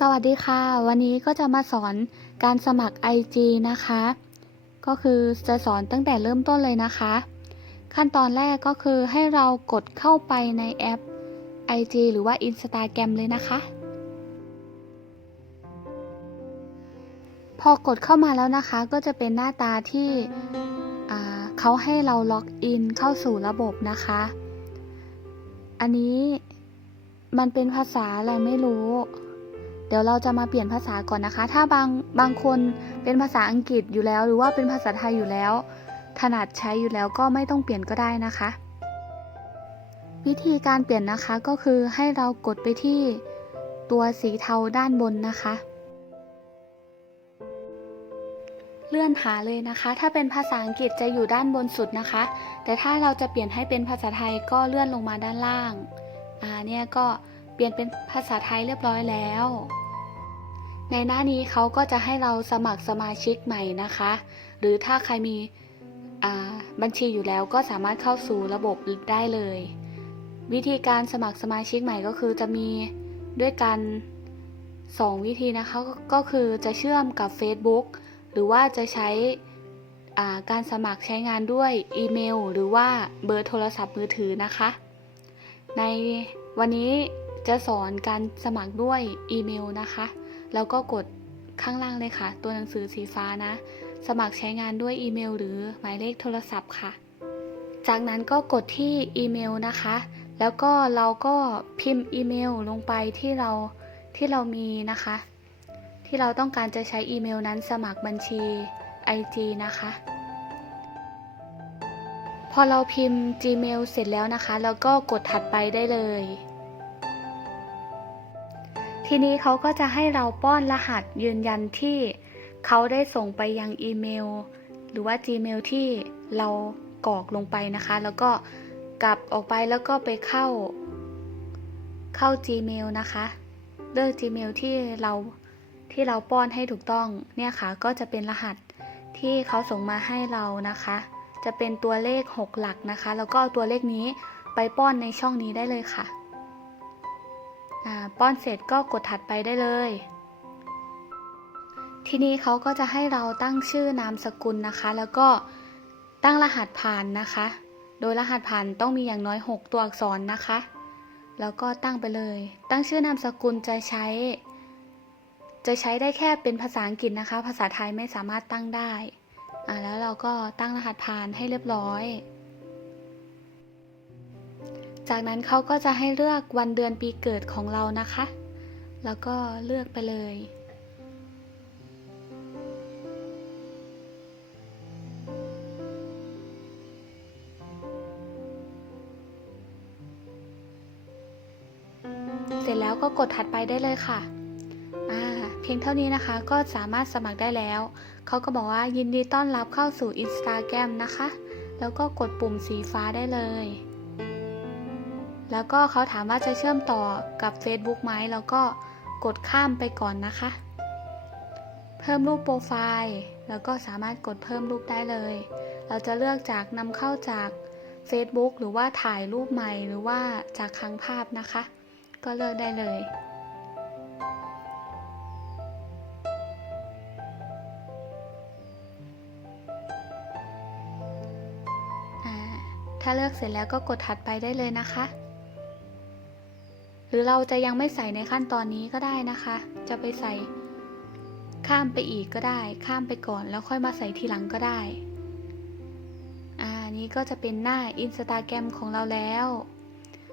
สวัสดีค่ะ วันนี้ก็จะมาสอนการสมัคร IG นะคะ ก็คือจะสอนตั้งแต่เริ่มต้นเลยนะคะ ขั้นตอนแรกก็คือให้เรากดเข้าไปในแอป IG หรือว่า Instagram เลยนะคะ พอกดเข้ามาแล้วนะคะก็จะเป็นหน้าตาที่เขาให้เราล็อกอินเข้าสู่ระบบนะคะ อันนี้มันเป็นภาษาอะไรไม่รู้ เดี๋ยวเราจะมาเปลี่ยนภาษาก่อนนะคะ ถ้าบางบางคนเป็นภาษาอังกฤษอยู่แล้ว หรือว่าเป็นภาษาไทยอยู่แล้ว ถนัดใช้อยู่แล้วก็ไม่ต้องเปลี่ยนก็ได้นะคะ วิธีการเปลี่ยนนะคะก็คือให้เรากดไปที่ตัวสีเทาด้านบนนะคะ เลื่อนหาเลยนะคะ ถ้าเป็นภาษาอังกฤษจะอยู่ด้านบนสุดนะคะ แต่ถ้าเราจะเปลี่ยนให้เป็นภาษาไทยก็เลื่อนลงมาด้านล่าง อ่าเนี่ยก็เปลี่ยนเป็นภาษาไทยเรียบร้อยแล้ว ในหน้านี้เขาก็จะให้เราสมัครสมาชิกใหม่นะคะ หรือถ้าใครมีบัญชีอยู่แล้วก็สามารถเข้าสู่ระบบได้เลย วิธีการสมัครสมาชิกใหม่ก็คือจะมีด้วยกัน 2 วิธีนะคะก็ก็คือจะเชื่อมกับ Facebook หรือว่าจะใช้การสมัครใช้งานด้วยอีเมล หรือว่าเบอร์โทรศัพท์มือถือนะคะ ในวันนี้จะสอนการสมัครด้วยอีเมลนะคะ แล้วก็กดข้างล่างเลยค่ะ ตัวหนังสือสีฟ้านะ สมัครใช้งานด้วยอีเมล หรือหมายเลขโทรศัพท์ค่ะ จากนั้นก็กดที่อีเมลนะคะ แล้วก็เราก็พิมพ์อีเมลลงไปที่เราที่เรามีนะคะ ที่เราต้องการจะใช้อีเมลนั้นสมัครบัญชี IG นะคะ พอเราพิมพ์ Gmail เสร็จแล้วนะคะ แล้วก็กดถัดไปได้เลย ทีนี้เขาก็จะให้เราป้อนรหัสยืนยันที่เขาได้ส่งไปยังอีเมล หรือว่า Gmail ที่เรากรอกลงไปนะคะ แล้วก็กลับออกไปแล้วก็ไปเข้า เข้า Gmail นะคะ เลือก Gmail ที่เราที่เราป้อนให้ถูกต้องเนี่ยค่ะ ก็จะเป็นรหัสที่เขาส่งมาให้เรานะคะ จะเป็นตัวเลข 6 หลักนะคะ แล้วก็ตัวเลขนี้ไปป้อนในช่องนี้ได้เลยค่ะ ป้อนเสร็จก็กดถัดไปได้เลย ทีนี้เขาก็จะให้เราตั้งชื่อนามสกุลนะคะ แล้วก็ตั้งรหัสผ่านนะคะ โดยรหัสผ่านต้องมีอย่างน้อย 6 ตัวอักษรนะคะ แล้วก็ตั้งไปเลย ตั้งชื่อนามสกุลจะใช้ จะใช้ได้แค่เป็นภาษาอังกฤษนะคะ ภาษาไทยไม่สามารถตั้งได้ แล้วเราก็ตั้งรหัสผ่านให้เรียบร้อย จากนั้นเขาก็จะให้เลือกวันเดือนปีเกิดของเรานะคะ แล้วก็เลือกไปเลย เสร็จแล้วก็กดถัดไปได้เลยค่ะเพียงเท่านี้นะคะก็สามารถสมัครได้แล้ว เขาก็บอกว่ายินดีต้อนรับเข้าสู่ Instagram นะคะ แล้วก็กดปุ่มสีฟ้าได้เลย แล้วก็เขาถามว่าจะเชื่อมต่อกับ Facebook ไหมแล้วก็กดข้ามไปก่อนนะคะ เพิ่มรูปโปรไฟล์แล้วก็สามารถกดเพิ่มรูปได้เลย เราจะเลือกจากนำเข้าจาก Facebook หรือว่าถ่ายรูปใหม่หรือว่าจากครั้งภาพนะคะ ก็เลือกได้เลย ถ้าเลือกเสร็จแล้วก็กดถัดไปได้เลยนะคะ รือเราจะยังไม่ใส่ในขั้นตอนนี้ก็ได้นะคะ จะไปใส่ ข้ามไปอีกก็ได้ ข้ามไปก่อนแล้วค่อยมาใส่ทีหลังก็ได้อ่านี้ก็จะเป็นหน้า Instagram ของเราแล้ว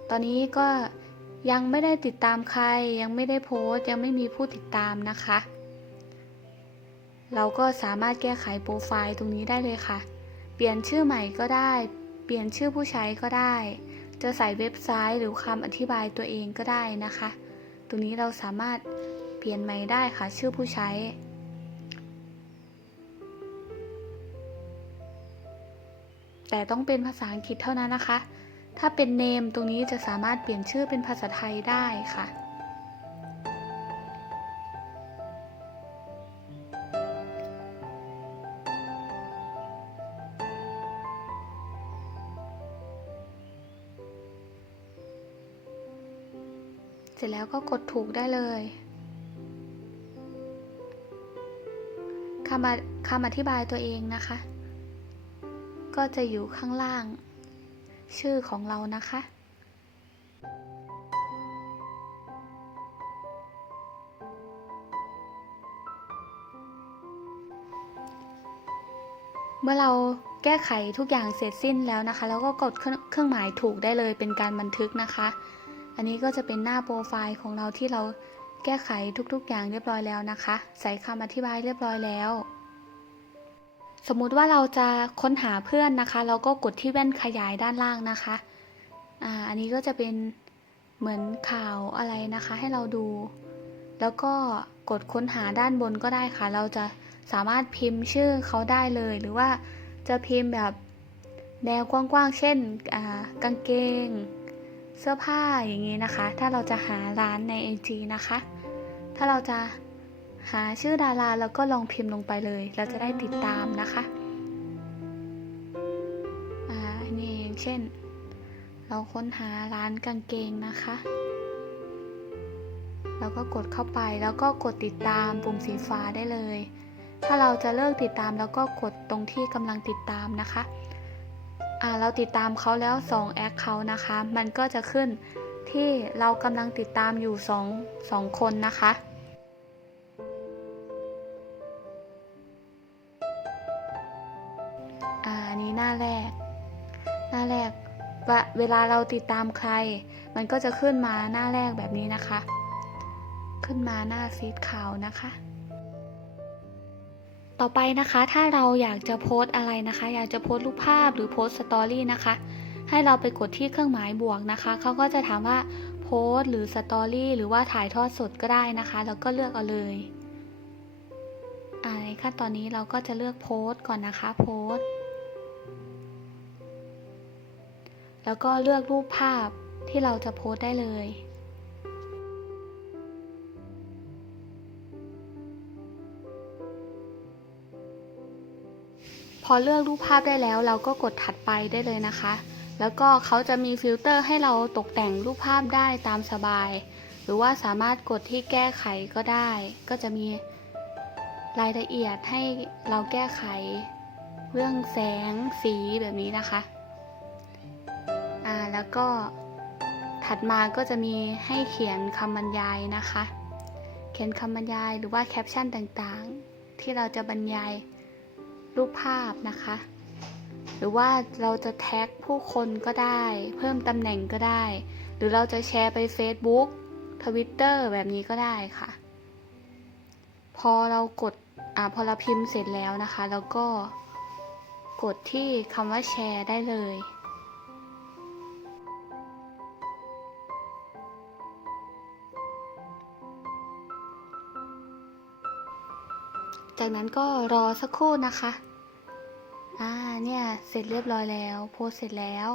ตอนนี้ก็ยังไม่ได้ติดตามใคร ยังไม่ได้โพสต์ยังไม่มีผู้ติดตามนะคะ เราก็สามารถแก้ไขโปรไฟล์ตรงนี้ได้เลยค่ะ เปลี่ยนชื่อใหม่ก็ได้ เปลี่ยนชื่อผู้ใช้ก็ได้ จะใส่เว็บไซต์หรือคำอธิบายตัวเองก็ได้นะคะ ตรงนี้เราสามารถเปลี่ยนใหม่ได้ค่ะ ชื่อผู้ใช้ แต่ต้องเป็นภาษาอังกฤษเท่านั้นนะคะ ถ้าเป็นเนมตรงนี้จะสามารถเปลี่ยนชื่อเป็นภาษาไทยได้ค่ะ ร็จแล้วก็กดถูกได้เลยคำอคำอธิบายตัวเองนะคะ ก็จะอยู่ข้างล่าง ชื่อของเรานะคะเมื่อเราแก้ไขทุกอย่างเสร็จสิ้นแล้วนะคะ แล้วก็กดเครื่องหมายถูกได้เลยเป็นการบันทึกนะคะ อันนี้ก็จะเป็นหน้าโปรไฟล์ของเราที่เราแก้ไขทุกๆ อย่างเรียบร้อยแล้วนะคะ ใส่คำอธิบายเรียบร้อยแล้ว สมมุติว่าเราจะค้นหาเพื่อนนะคะ เราก็กดที่แว่นขยายด้านล่างนะคะอ่าอันนี้ก็จะเป็นเหมือนข่าวอะไรนะคะ ให้เราดู แล้วก็กดค้นหาด้านบนก็ได้ค่ะ เราจะสามารถพิมพ์ชื่อเขาได้เลย หรือว่าจะพิมพ์แบบแนวกว้างๆ เช่นกางเกง เสื้อผ้าอย่างนี้นะคะ ถ้าเราจะหาร้านใน IG นะคะ ถ้าเราจะหาชื่อดาราแล้วก็ลองพิมพ์ลงไปเลย เราจะได้ติดตามนะคะอ่านี่อย่างเช่น เราค้นหาร้านกางเกงนะคะเราก็กดเข้าไปแล้วก็กดติดตามปุ่มสีฟ้าได้เลย ถ้าเราจะเลิกติดตามแล้วก็กดตรงที่กำลังติดตามนะคะ เราติดตามเขาแล้ว2แอคเคานะคะ มันก็จะขึ้นที่เรากำลังติดตามอยู่2 2คนนะคะอ่าอันนี้หน้าแรก หน้าแรกวเวลาเราติดตามใคร มันก็จะขึ้นมาหน้าแรกแบบนี้นะคะ ขึ้นมาหน้าฟีดขาวนะคะ ต่อไปนะคะ ถ้าเราอยากจะโพสอะไรนะคะ อยากจะโพสรูปภาพหรือโพสสตอรี่นะคะ ให้เราไปกดที่เครื่องหมายบวกนะคะ เขาก็จะถามว่าโพสหรือสตอรี่หรือว่าถ่ายทอดสดก็ได้นะคะ แล้วก็เลือกเอาเลยอ่าในขั้นตอนนี้เราก็จะเลือกโพสก่อนนะคะโพสแล้วก็เลือกรูปภาพที่เราจะโพสได้เลย พอเลือกรูปภาพได้แล้ว เราก็กดถัดไปได้เลยนะคะ แล้วก็เขาจะมีฟิลเตอร์ให้เราตกแต่งรูปภาพได้ตามสบาย หรือว่าสามารถกดที่แก้ไขก็ได้ ก็จะมีรายละเอียดให้เราแก้ไข เรื่องแสงสีแบบนี้นะคะ อ่าแล้วก็ถัดมาก็จะมีให้เขียนคำบรรยายนะคะ เขียนคำบรรยายหรือว่าแคปชั่นต่างๆ ที่เราจะบรรยาย รูปภาพนะคะ หรือว่าเราจะแท็กผู้คนก็ได้ เพิ่มตำแหน่งก็ได้ หรือเราจะแชร์ไป Facebook Twitter แบบนี้ก็ได้ค่ะ พอเรากดอ่าพอเราพิมพ์เสร็จแล้วนะคะ แล้วก็กดที่คำว่าแชร์ได้เลย จากนั้นก็รอสักครู่นะคะ อ่า เนี่ย เสร็จเรียบร้อยแล้ว โพสเสร็จแล้ว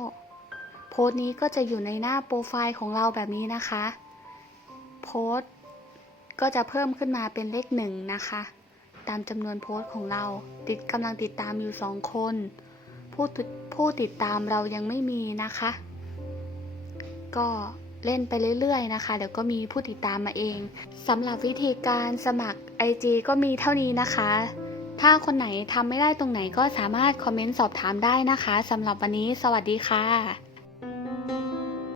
โพสนี้ก็จะอยู่ในหน้าโปรไฟล์ของเราแบบนี้นะคะ โพสก็จะเพิ่มขึ้นมาเป็นเลขหนึ่งนะคะ ตามจำนวนโพสของเรา ติดกำลังติดตามอยู่สองคน ผู้ผู้ติดตามเรายังไม่มีนะคะ ก็ เล่นไปเรื่อยๆนะคะ เดี๋ยวก็มีผู้ติดตามมาเองสำหรับวิธีการสมัคร IG ก็มีเท่านี้นะคะ ถ้าคนไหนทำไม่ได้ตรงไหนก็สามารถคอมเมนต์สอบถามได้นะคะสำหรับวันนี้ สวัสดีค่ะ